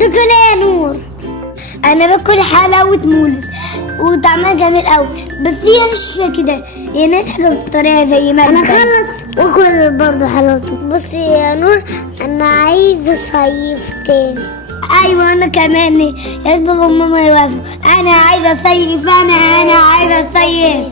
تاكل ايه يا نور؟ انا باكل حلاوه مولد وطعمها جميل قوي، بس هي مش كده، هي نضحك بطريقه زي ما انا انت. خلص واكل برضه حلاوته. بصي يا نور، انا عايزه اصيف تاني. ايوه انا كمان، يا بابا وماما يوافقوا. انا عايزه اصيف، انا عايزه اصيف،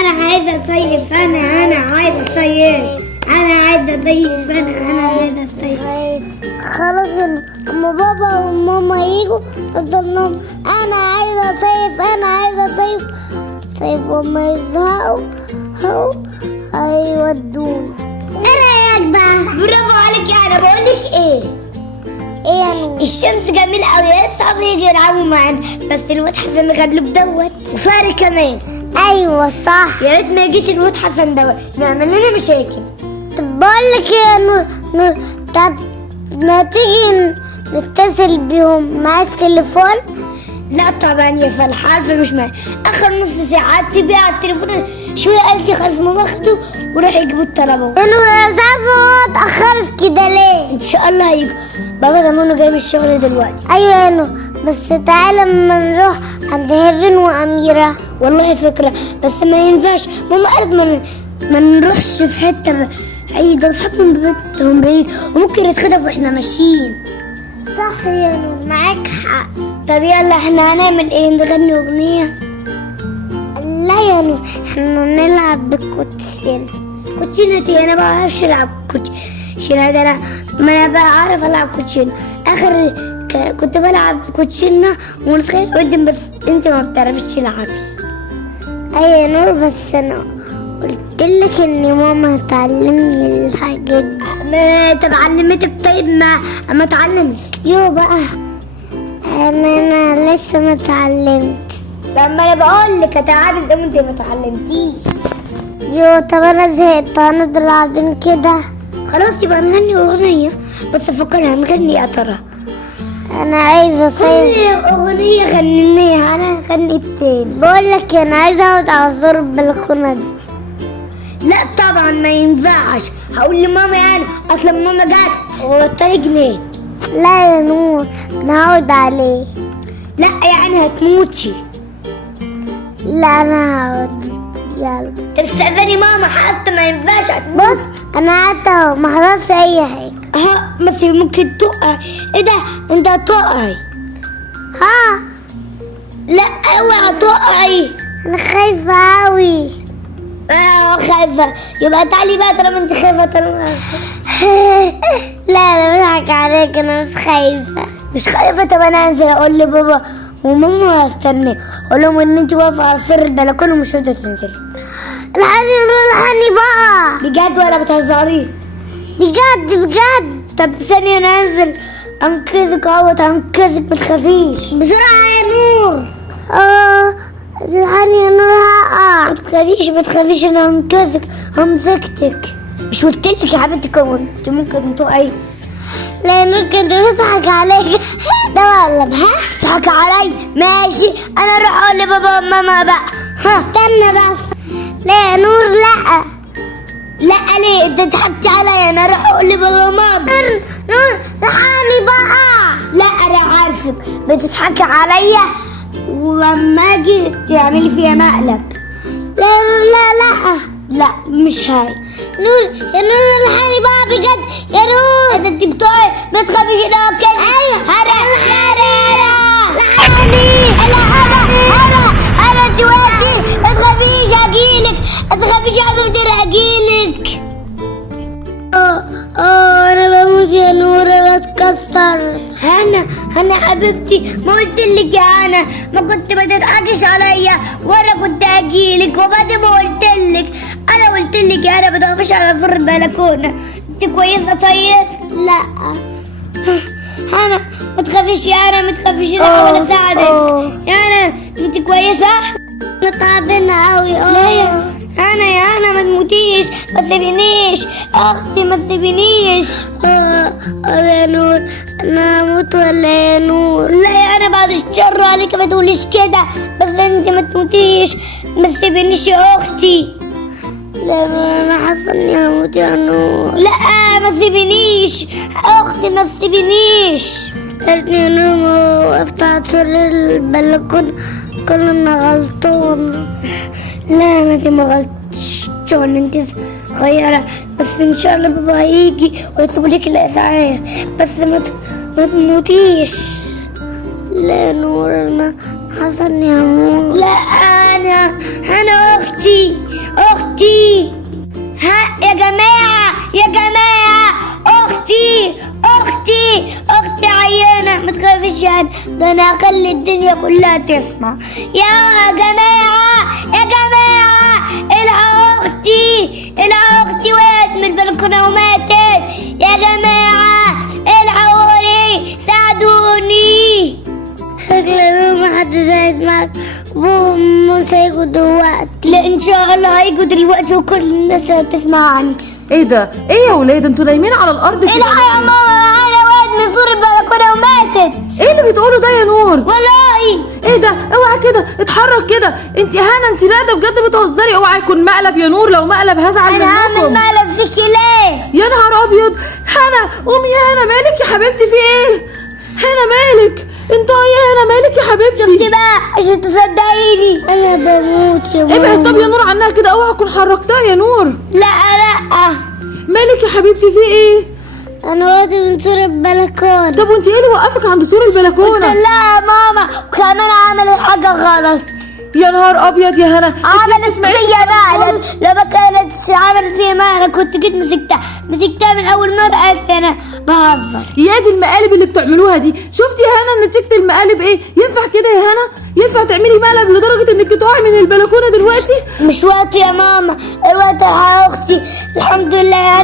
انا عايزه اصيف، انا عايزه اصيف، انا عايزه اصيف، انا عايزه اصيف. خلاص اما بابا وماما يجوا افضل لهم انا عايزه اصيف، انا عايزه اصيف. صيف وما يزهقوا هو هيودونا. ايه رايك بقى؟ برافو عليك. انا بقول لك ايه ايه يا نور؟ الشمس جميل قوي، يا صعب يجي يلعبوا معانا، بس الواد حسن غلب دوت وفارق كمان. ايوه صح. يا ريت ما يجيش الواد حسن دوت، بيعمل لنا مشاكل. طب بقول لك ايه يا نور، طب ما تيجي نتصل بيهم معاك تليفون؟ لا طبعا يا فالحة، عارفة مش معايا. اخر نص ساعة تبيع على التليفون شوية، قالت لي خلاص ماما اخده وراح يجيبوا الطلبة. يا نور انا مش عارفه هو اتاخرت كده ليه. ان شاء الله هيجوا. بابا زمانه جاي من الشغل دلوقتي. ايوه يا نور، بس تعالى اما نروح عند هيفن واميره. والله فكرة، بس ما ينفعش. ماما قالت ما نروحش في حتة بعيدة، واصحابهم بيتهم بعيد وممكن نتخطف واحنا ماشيين. صح يا نور، معاك حق. طب يلا احنا هنعمل ايه؟ نغني اغنية؟ لا يا نور، احنا نلعب بالكوتشينه. كوتشينة؟ انا ما بعرفش العب كوتشينة، ده انا ما انا بعرف العب كوتشينة. اخر كنت بلعب كوتشينة ونتخيل قدام، بس انت ما بتعرفش تلعبي. ايوه يا نور، بس انا قلت لك ان ماما هتعلمني الحاجات دي. طب علمتك؟ طيب ما تعلمك. يو بقى انا لسه ما اتعلمت. لما انا بقول لك هتلعبي ده وانت ما اتعلمتيش. يو طب انا زهقت، هنفضل قاعدين كده. خلاص يبقى نغني اغنية، بس افكر هنغني يا ترى. انا عايزه اصيف. اغنية غنيناها، انا هغني التاني. بقول لك انا عايزه اقعد على زور البلكونه دي. لا طبعا ما ينفعش، هقول لماما يعني، اصلا ماما جت وطريق جنيه. لا يا نور، انا هقعد عليه. لا يعني هتموتي. لا انا هقعد. يلا تستأذني ماما حتى، ما ينفعش هتموتي. بص انا قعدت اهو، ما خلاص اي حاجه. بس ممكن تقعي. ايه ده؟ انت هتقعي. ها لا اوعى تقعي. انا خايفه اوي. خايفة؟ يبقى تعالي بقى طالما انت خايفة. لا انا بضحك عليك، انا مش خايفه. مش خايفة؟ طب انا هنزل اقول لبابا وماما هستنى، اقول لهم ان انت واقفة على سر البلكونة ومش راضية تنزلي. الحقني نور، الحقني بقى. بجد ولا بتهزري؟ بجد. طب ثانية انا هنزل انقذك اهوت، هنقذك متخافيش. بسرعه يا نور. الحقني يا نور هقع. متخافيش انا هنقذك، همسكتك. مش قلتلك يا حبيبتي كنت ممكن تقعي؟ لا يا نور كنت بضحك عليك. ده ولا تضحك علي؟ ماشي، انا اروح اقول لبابا وماما بقى. استنى بس. لا يا نور لا. لا ليه؟ انت ضحكتي عليا، انا اروح اقول لبابا وماما. نور الحقني بقى. لا انا عارفك بتضحكي عليا، ولما اجي تعملي فيها مقلب. لا يا نور لا. لا مش هاي. نور يا نور الحقني بقى بجد يا نور. انت بتوعي ما تخافيش انا كده. ايوه لحقني. انا دلوقتي ما تخافيش هجيلك، ما تخافيش يا حبيبتي هجيلك. انا بموت يا نور، انا اتكسرت. هنا حبيبتي، ما قلتلك يا هنا؟ ما كنت ما تضحكش عليا وانا كنت اجيلك، وبعد ما انا قلتلك يا هنا ما تقفيش على سور البلكونه. انت كويسه طيب؟ لا هنا ما تخافيش يا هنا، ما تخافيش، انا هحاول اساعدك. يا هنا انت كويسه؟ انا تعبانه قوي. لا يا هنا ما تموتيش، ما تسيبينيش اختي، ما تسيبينيش. يا نور انا هموت ولا يا نور؟ لا يا هنا بعد الشر عليك ما تقوليش كده، بس انت ما تموتيش، ما تسيبينيش يا اختي. لا انا حاسه اني هموت يا نور. لا ما تسيبينيش اختي، ما تسيبينيش. يا نور ما وقفت على سور البلكونة كلنا غلطان. لا انا دي ما غلطتش، انت صغيرة، بس ان شاء الله بابا هيجي ويطلب لك الاسعاف، بس ما تموتيش. لا يا نور انا حسن يا ماما. لا انا اختي ها يا جماعة اختي عيانة، ما تخافيش يعني، ده انا هخلي الدنيا كلها تسمع. يا جماعة الحقوا اختي وقعت من البلكونة وماتت. يا جماعة الحقوني ساعدوني. شكلنا ما حد زايد معاك، بابا هيجوا دلوقتي. لا ان شاء الله هيجوا دلوقتي وكل الناس هتسمعني. ايه ده؟ ايه يا ولاد انتوا نايمين على الارض كده؟ الحق يا ماما، انا وقعت من سور البلكونه وماتت. ايه اللي بتقوله ده يا نور؟ والله ايه ده؟ اوعى كده، اتحرك كده. انت يا هنا انت لا ده بجد بتهزري، اوعى يكون مقلب يا نور، لو مقلب هزعل منكم. انا هعمل مقلب فيكي ليه؟ يا نهار ابيض. هنا قومي يا هنا، مالك يا حبيبتي؟ في ايه؟ هنا مالك؟ انت يا هنا مالك يا حبيبتي؟ شفتي بقى عشان تصدقيني. انا بموت يا ماما. ابعد طب يا نور عنها كده، اوعى تكون حركتها يا نور. لا مالك يا حبيبتي؟ في ايه؟ انا وقعت من سور البلكونة. طب وانت ايه اللي وقفك عند سور البلكونه؟ قلت لها يا ماما وكمان عملت حاجه غلط. يا نهار ابيض يا هنا، عملت فيا مقلب، لو ما كانتش عملت فيا مقلب كنت جيت مسكتها من اول مره. قالت انا بهزر. يا دي المقالب اللي بتعملوها دي. شفتي يا هنا نتيجة المقالب ايه؟ ينفع كده يا هنا؟ ينفع تعملي مقلب لدرجة انك تقعي من البلكونة دلوقتي؟ مش وقت يا ماما، الوقت يا اختي. الحمد لله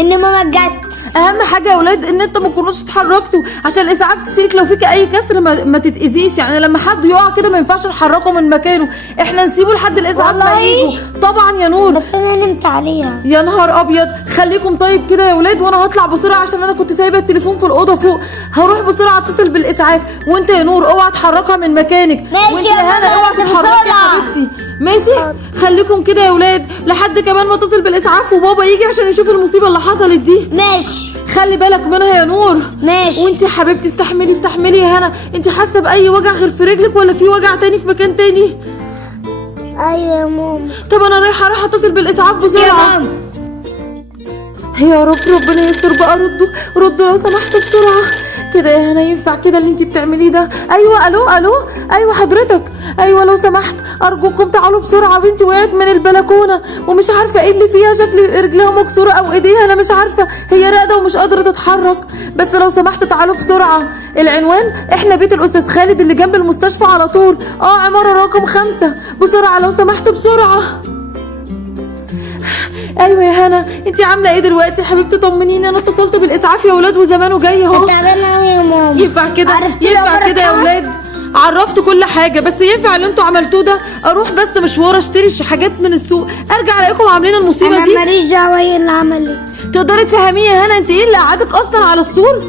ان ماما جت. اهم حاجة يا ولاد ان انتوا ما تكونوش اتحركتوا عشان الاسعاف تشيلك لو فيك اي كسر ما تتاذيش. يعني لما حد يقع كده ما ينفعش نحركه من مكانه، احنا نسيبه لحد الاسعاف ما يجوا. طبعا يا نور. بس انا نمت عليها. يا نهار ابيض. خليكم طيب كده يا ولاد، وانا هطلع بسرعه عشان انا كنت سايبه التليفون في الاوضه فوق. هروح بسرعه اتصل بالاسعاف، وانت يا نور اوعى تحركها من مكانك. ماشي وانت يا يا هنا ماما، اوعى تتحركي يا بسرعة. حبيبتي. ماشي. خليكم كده يا ولاد لحد كمان ما اتصل بالاسعاف وبابا يجي عشان يشوف المصيبه اللي حصلت دي. ماشي. خلي بالك منها يا نور. ماشي. وانت يا حبيبتي استحملي يا هنا. انت حاسه باي وجع غير في رجلك ولا في وجع تاني في مكان تاني؟ ايوه يا ماما. طب انا رايحه اتصل بالاسعاف بسرعه. يا ماما. يا رب ربنا يستر بقى. ردوا لو سمحتوا بسرعه كده يا هنا. ينفع كده اللي انت بتعمليه ده؟ ايوه الو ايوه حضرتك. ايوه لو سمحت ارجوكم تعالوا بسرعه، بنتي وقعت من البلكونه ومش عارفه ايه اللي فيها، شكل رجلها مكسوره او ايديها، انا مش عارفه، هي راقده ومش قادره تتحرك. بس لو سمحتوا تعالوا بسرعه. العنوان احنا بيت الاستاذ خالد اللي جنب المستشفى على طول، عماره رقم 5. بسرعه لو سمحتوا بسرعه. ايوه يا هنا انت عامله ايه دلوقتي يا حبيبتي؟ طمنيني. انا اتصلت بالاسعاف يا ولاد وزمانه جاي اهو. تعبانه قوي يا ماما. ينفع كده؟ ينفع كده يا ولاد؟ عرفت كل حاجه، بس ينفع اللي انتوا عملتوه ده؟ اروح بس مشوار اشتري حاجات من السوق، ارجع الاقيكم عاملين المصيبه دي؟ انا ماليش دعوه، هي اللي عملت. تقدري تفهميه يا هنا انت ايه اللي قعدك اصلا على السور؟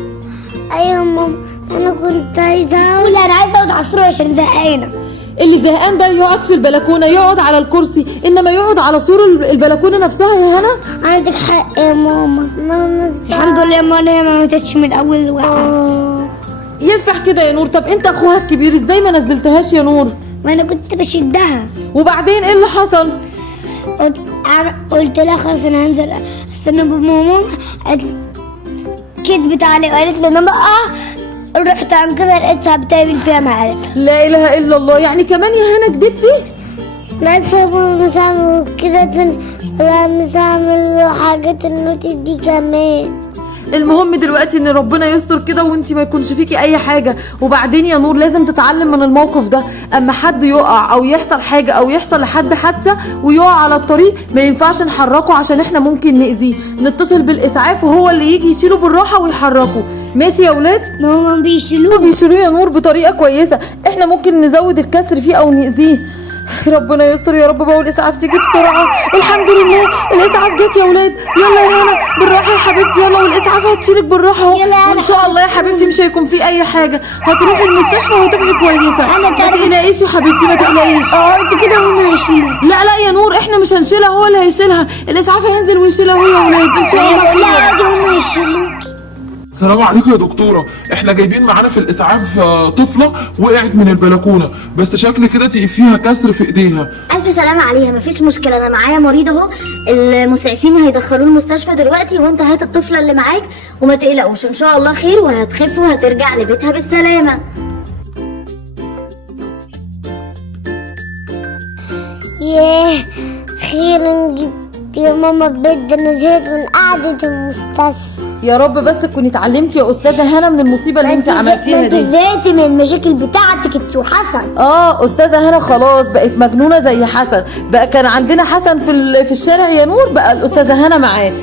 ايوه يا ماما انا كنت عايزه قول انا عايزه اقعد على السور عشان زهقانه. اللي زهقان ده يقعد في البلكونه، يقعد على الكرسي، انما يقعد على سور البلكونه نفسها يا هنا؟ عندك حق يا ماما. الحمد لله ماما ما ماتتش من اول وقعه. ينفع كده يا نور؟ طب انت اخوها الكبير ازاي ما نزلتهاش يا نور؟ ما انا كنت بشدها. وبعدين ايه اللي حصل؟ قلت لها خلاص انا هنزل استنى بماما، كدبت علي وقالت لي انا بقى. رحت عن كده لقيتها بتعمل فيها مقلب. لا اله الا الله. يعني كمان يا هنا كدبتي؟ بس مش هعمل كده تاني، لا مش هعمل حاجات النوتي دي كمان. المهم دلوقتي ان ربنا يستر كده وانت ما يكونش فيكي اي حاجه. وبعدين يا نور لازم تتعلم من الموقف ده، اما حد يقع او يحصل حاجه او يحصل لحد حادثه ويقع على الطريق ما ينفعش نحركه عشان احنا ممكن نأذيه، نتصل بالاسعاف وهو اللي يجي يشيله بالراحه ويحركه. ماشي يا ولاد؟ ماما بيشيلوه يا نور بطريقه كويسه، احنا ممكن نزود الكسر فيه او نأذيه. ربنا يستر يا رب بقى والاسعاف تيجي بسرعه. الحمد لله الاسعاف جت يا ولاد. يلا يا هنا بالراحه يا حبيبتي، يلا والاسعاف هتشيلك بالراحه اهو، وان شاء الله يا حبيبتي مش هيكون في اي حاجه، هتروحي المستشفى وهتبقي كويسه. ما تقلقيش يا حبيبتي ما تقلقيش. قلت كده هم هيشيلوه. لا يا نور احنا مش هنشيلها، هو اللي هيشيلها. الاسعاف هينزل ويشيلها هو يا ولاد ان شاء الله. لا هم هيشيلوه. السلام عليكم يا دكتوره، احنا جايبين معانا في الاسعاف طفله وقعت من البلكونه، بس شكل كده فيها كسر في ايديها. الف سلامه عليها، مفيش مشكله، انا معايا مريض اهو، المسعفين هيدخلوه المستشفى دلوقتي، وانت هات الطفله اللي معاك وما تقلقوش، ان شاء الله خير وهتخف وهترجع لبيتها بالسلامه. ياه، خيرا جبت يا ماما البيت، انا زهقت من قعدة المستشفى. يا رب بس تكوني اتعلمتي يا استاذه هنا من المصيبه اللي انت عملتيها دي. زهقتي من المشاكل بتاعتك انت وحسن. استاذه هنا خلاص بقت مجنونه زي حسن. بقى كان عندنا حسن في الشارع يا نور، بقى الاستاذه هنا معاه.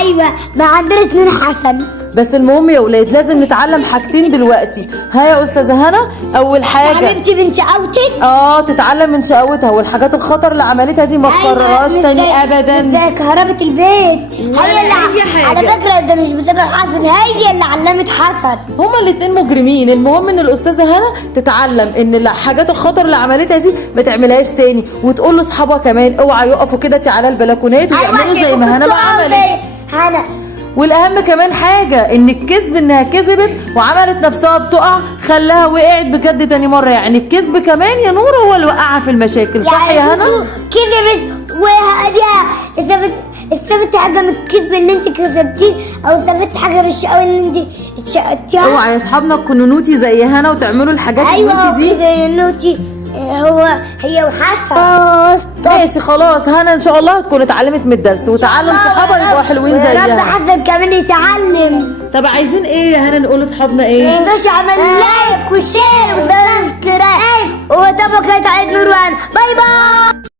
ايوه بقى عندنا 2 حسن. بس المهم يا ولاد لازم نتعلم حاجتين دلوقتي. ها يا استاذه هنا، اول حاجه اتعلمتي من شقاوتك؟ تتعلم من شقاوتها، والحاجات الخطر اللي عملتها دي ما تكررهاش تاني ابدا. زي كهربة البيت هي اللي على فكره ده مش بسبب حسن، هي اللي علمت حسن. هما الاتنين مجرمين. المهم ان الاستاذه هنا تتعلم ان الحاجات الخطر اللي عملتها دي ما تعملهاش تاني، وتقول لاصحابها كمان اوعى يقفوا كده على البلكونات ويعملوا زي ما هنا ما عملت. هنا والاهم كمان حاجه ان الكذب انها كذبت وعملت نفسها بتقع خلاها وقعت بجد تاني مره. يعني الكذب كمان يا نور هو اللي وقعها في المشاكل، صح يا هنا؟ كذبت وهديها استفدت حاجه من الكذب اللي انت كذبتيه، او استفدت حاجه من الشقاوه اللي انت اتشقتيها. اوعى يا اصحابنا تكونوا نوتي زي هنا وتعملوا الحاجات النوتي دي. زي النوتي هي وحسن. ماشي خلاص، هنا ان شاء الله هتكون اتعلمت من الدرس وتعلم صحابها يبقوا حلوين زيها. يا رب حسن كمان يتعلم. طب عايزين ايه يا هنا نقول لاصحابنا ايه؟ ما تنساش اعمل لايك وشير وسبسكرايب، وطبعا كانت عيد نور. باي باي.